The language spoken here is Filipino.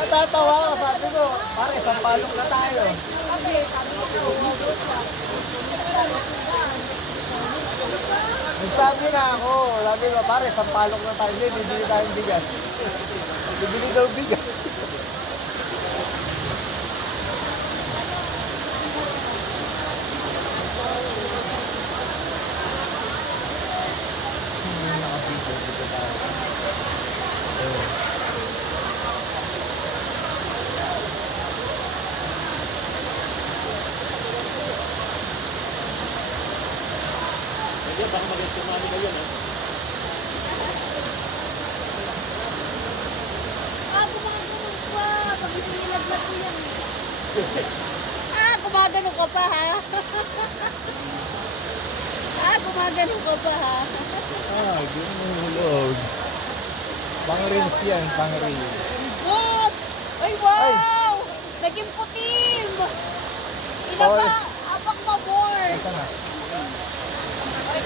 Natatawa ako, sabi ko, pare, isang palok na tayo. Nagsabi na ako, sabi ko, pare, isang palok na tayo. Hindi, bibili tayong bigas. Bibili daw bigas. Baka maganda tumali kayo, no? Gumagano pa. Pag inilaglag ko yan. Gumagano ka pa, ha? Gumagano ka pa, ha? Ginulog. Pang-reels yan, pang-reels. Good! Ay, wow! Naging putim! Ina ba? Apak pa more! Ito na. Ay,